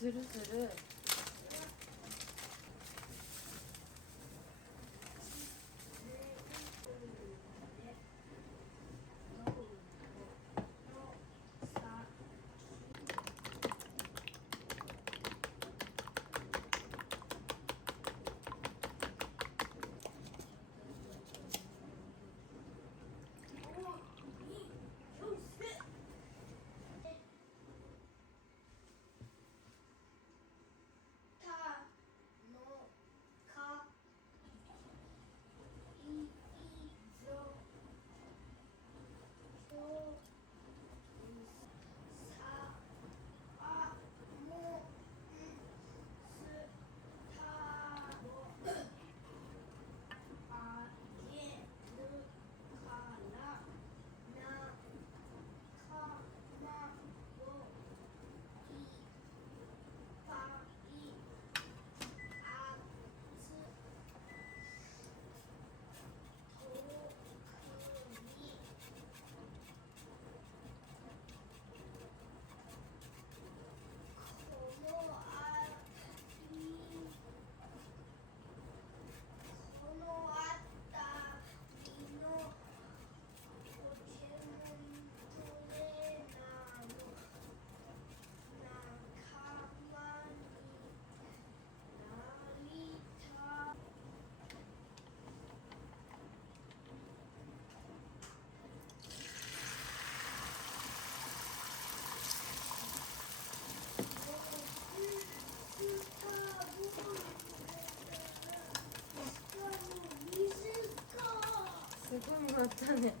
するする。すごい回ったね。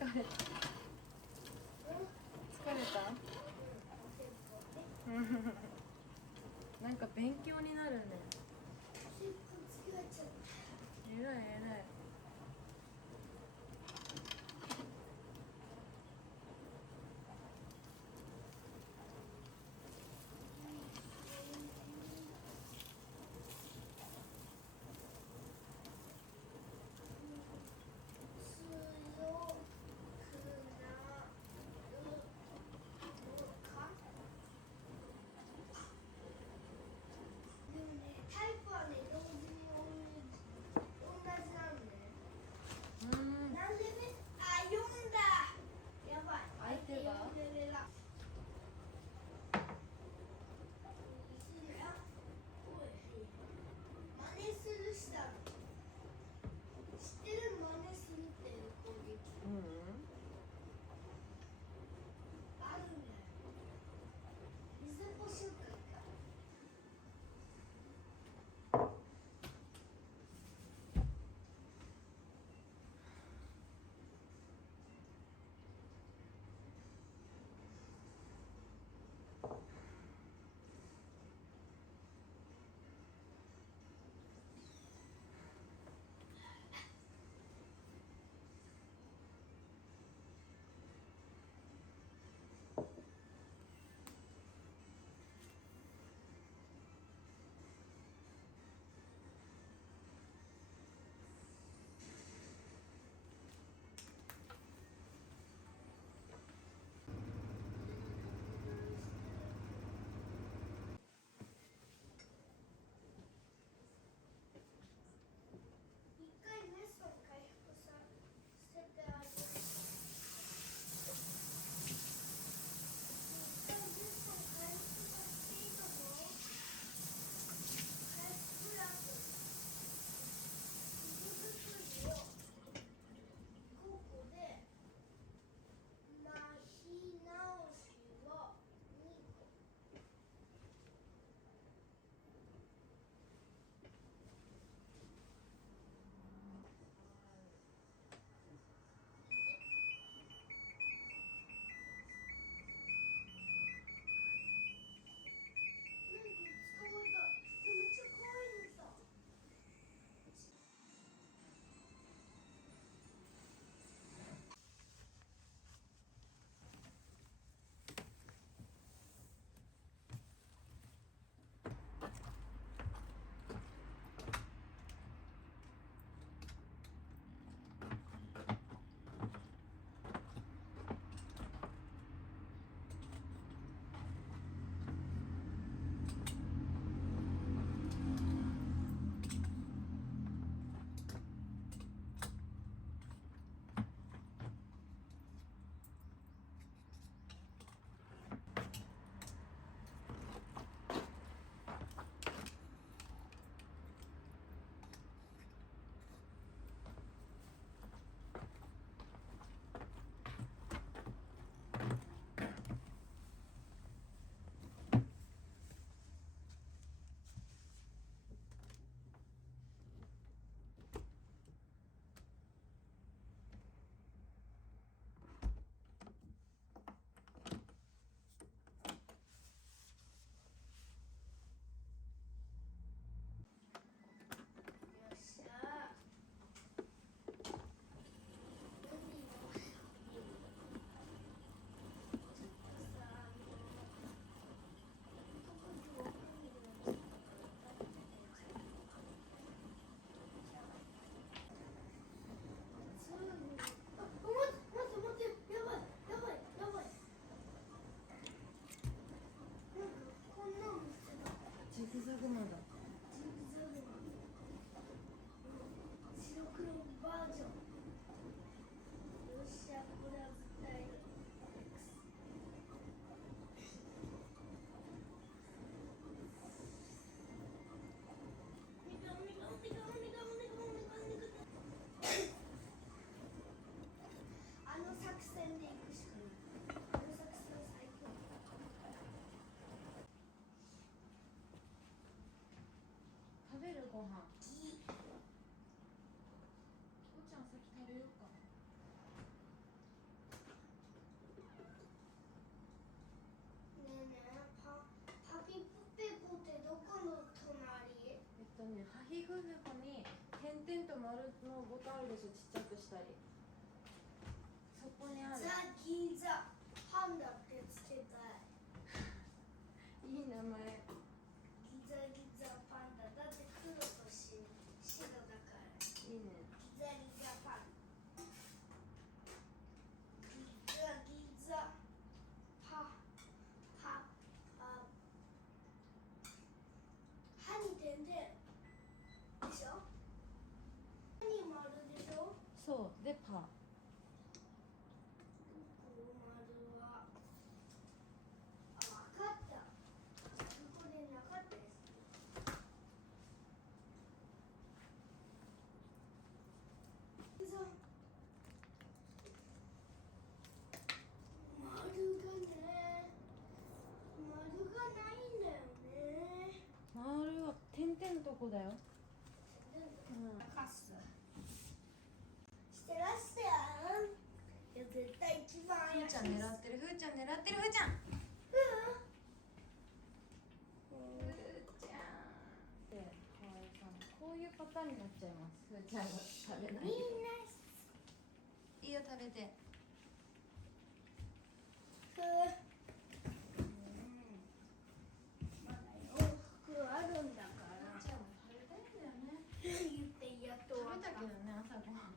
疲れた？なんか勉強になるね。えらいえらい。タイプはね、同じなんだよ。ね、ハヒフヘホに点々と丸のボタンあるでしょ、ちっちゃくしたり。そこにある。銀座パンダってつけたい。いい名前。ギザギザパンダだって黒と白だから。いいね。ギザギザパンダ。ギザギザパパパ。歯に点々でしょ。歯に丸でしょ。そうでパ。丸は分かった。ここでなかったです。丸がないんだよね。丸は点々のとこだよ。カスしてらっしゃい。いや絶対一番ふーちゃん狙ってる、ふーちゃん狙ってる、ふーちゃん。ふーちゃん。で、こういうパターンになっちゃいます。ふーちゃんが食べない。みんいいよ、食べて。なまだ洋服あるんだからふーちゃんも食べたいんだよね。言ってやっと食わかった。べたけどね、朝ごはん。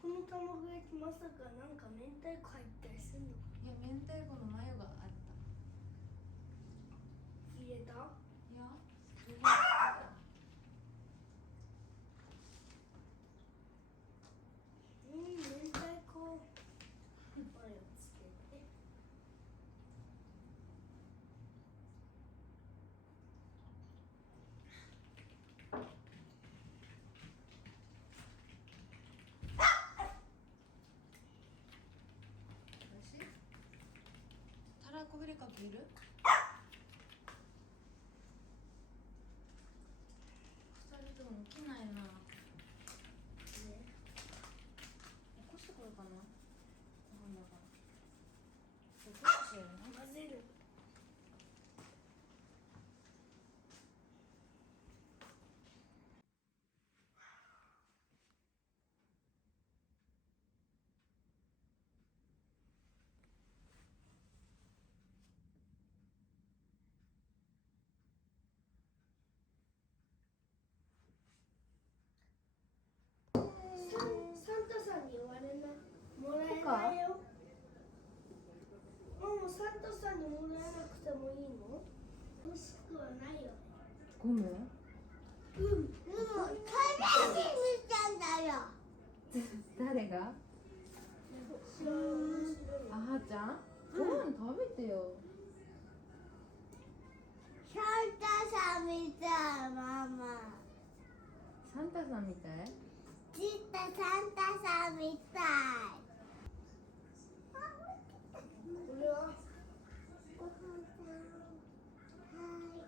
この卵焼きまさかなんか明太子入ったりするの？いや、明太子のマヨがあった。入れた？いや、入れなかった。明太子マヨつけて。たらこふりかけいる？二人とも起きないな。ね、起こしてこようかな。ご飯だから。起こしてよね。混ぜる。サンタさんに言われない。もらえないよ。もうサンタさんにもらえなくてもいいの？欲しくはないよね。ゴム？もうテレビ見たんだよ。誰が？あはちゃん？ご飯食べてよ。サンタさんみたい、ママ。サンタさんみたい？ちったサンタさんみたい。これはご飯さん。はい。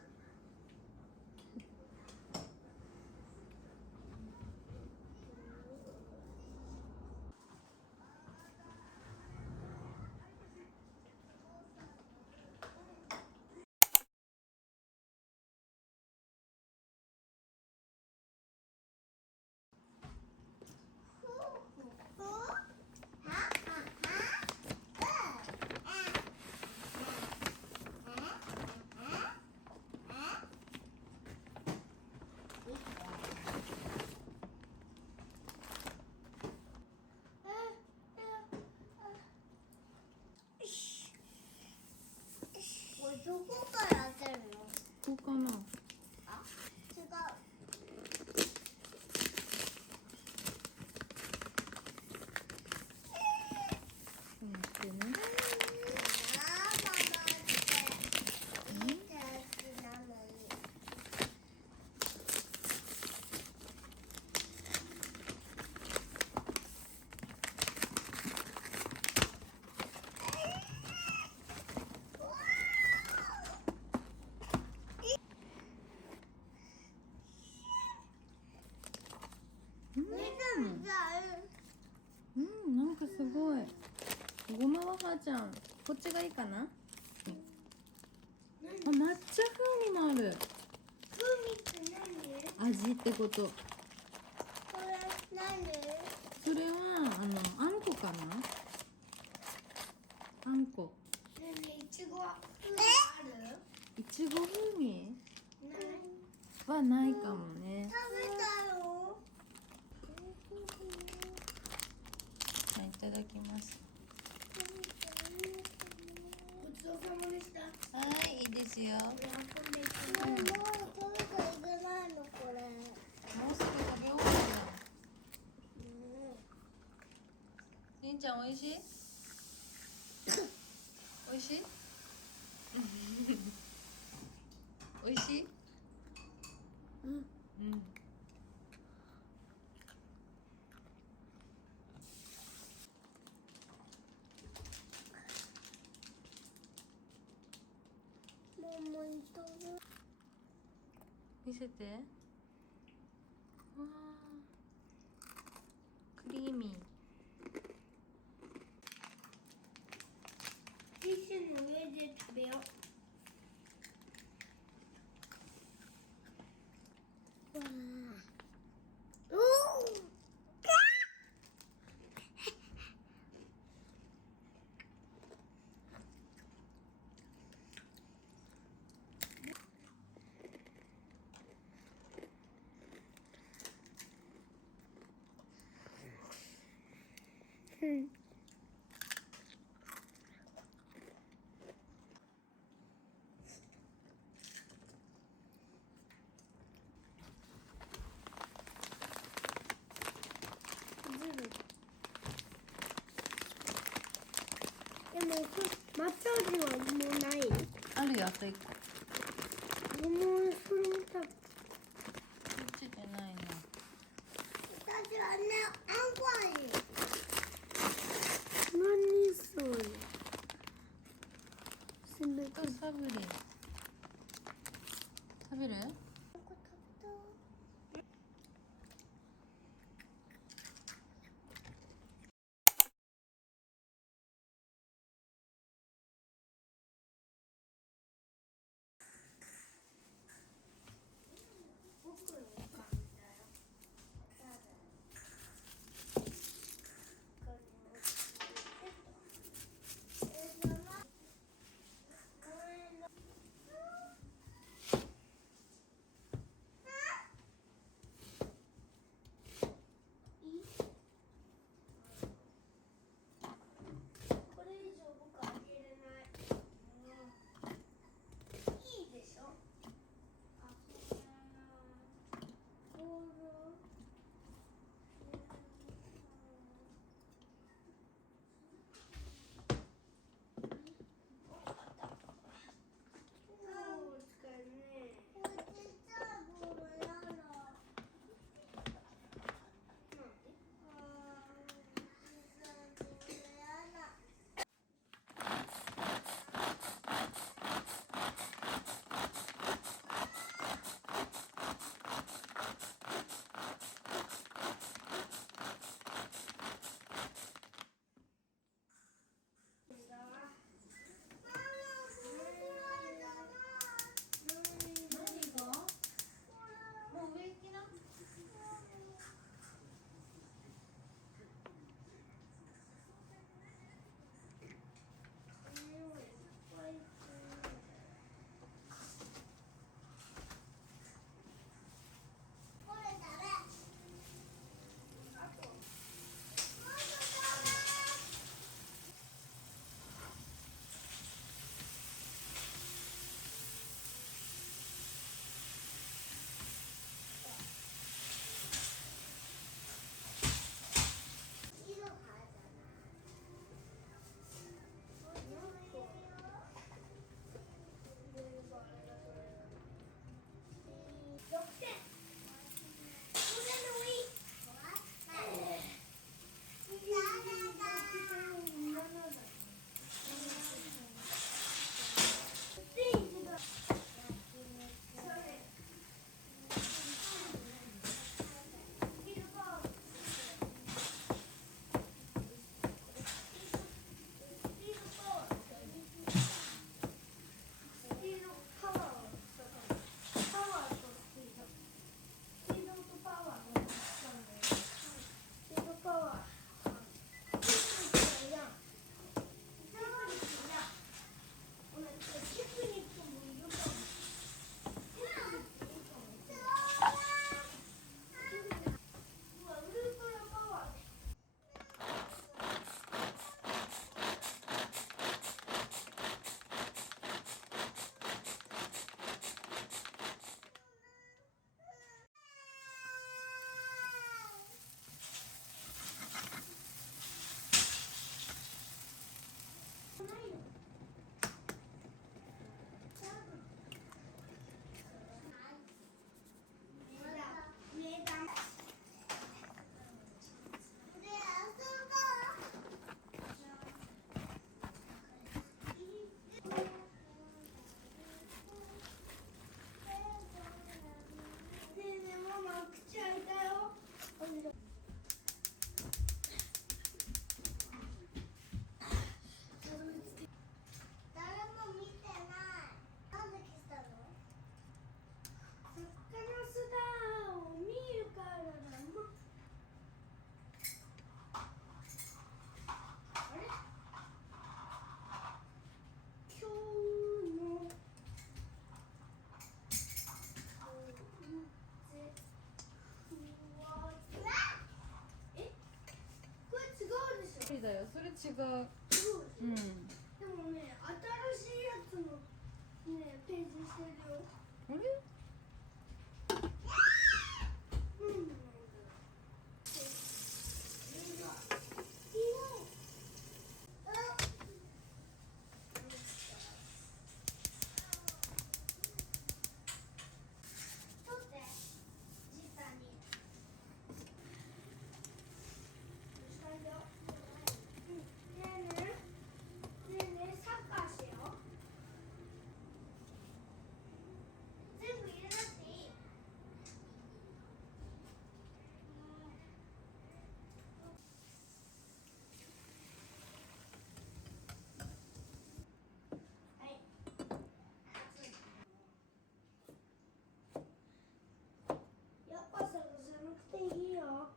これどこから当てるの？ここかな。あ、違う。そうやってね。なんかすごい。ごまははちゃん、こっちがいいかな。あ、抹茶風味もある。風味って何？味ってこと。これ何？それはあんこかな。あんこ。いちご風味ある？いちご風味ないはないかもね。食べたよ。はい、いただきます。ごちそうさまでした。はい、いいですよ。もう遊んできもう食べちゃいけないのこれ。すぐ食べ終わるじゃん。りんちゃん、おいしい？おいしい？おいしい？うん。うん。もう食べ。見せて。わー、クリーミー。ティッシュの上で食べよう。うん。でも抹茶味はもうない。あるよ、あと1個。もうそれも食べ。こっちじゃないな。私はね、あんこ味。何それ。サブレ。食べる？だよ、それ違う。うん。でもね、新しいやつのね、ページしてるよ。あれ？うん。いいよ。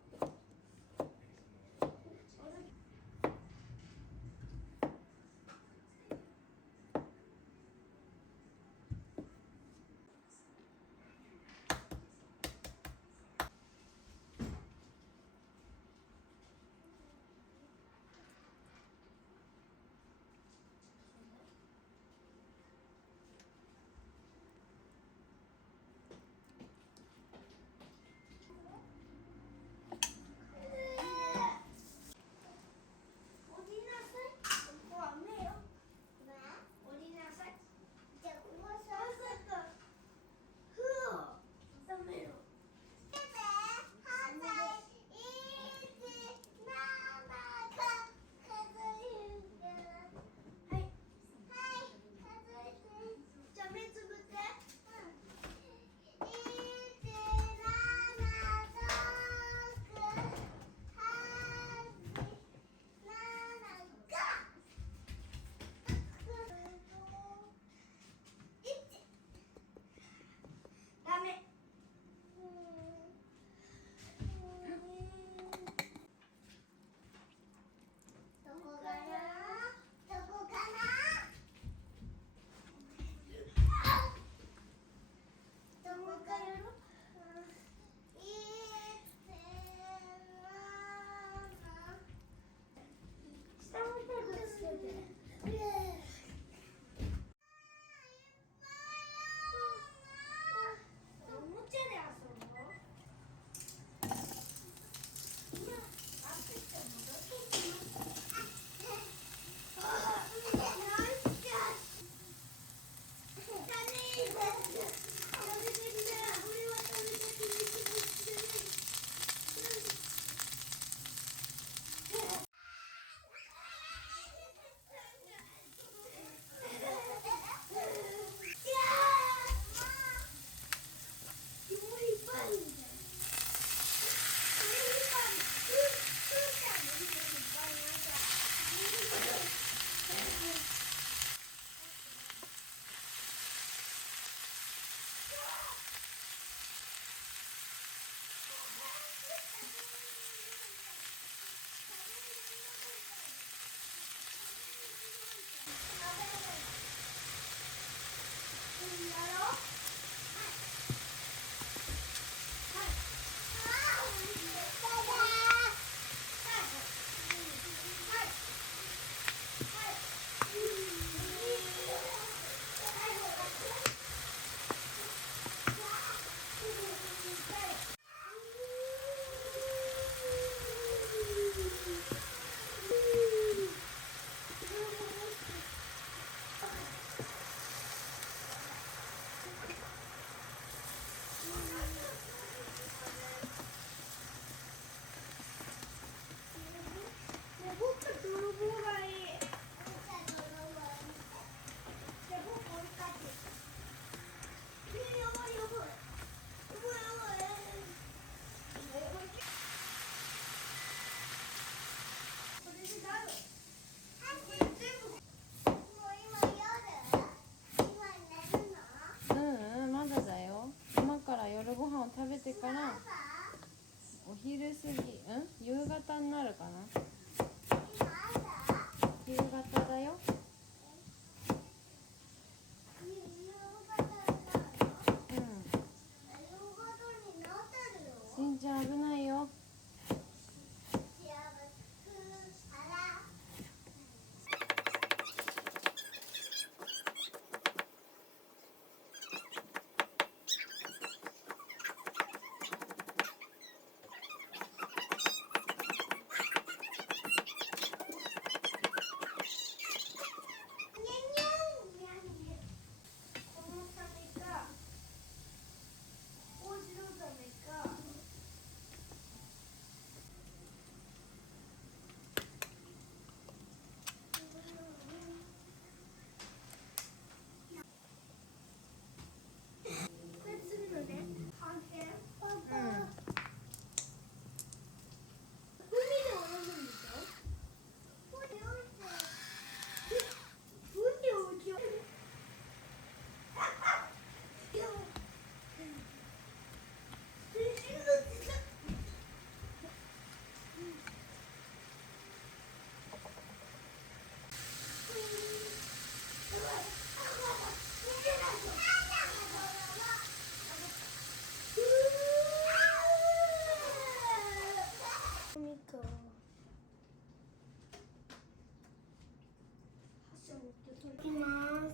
きま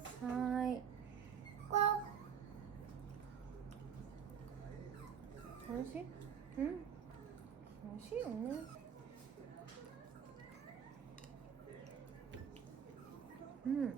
す。はーい。わ、美味しい？うん。美味しいよね。うん。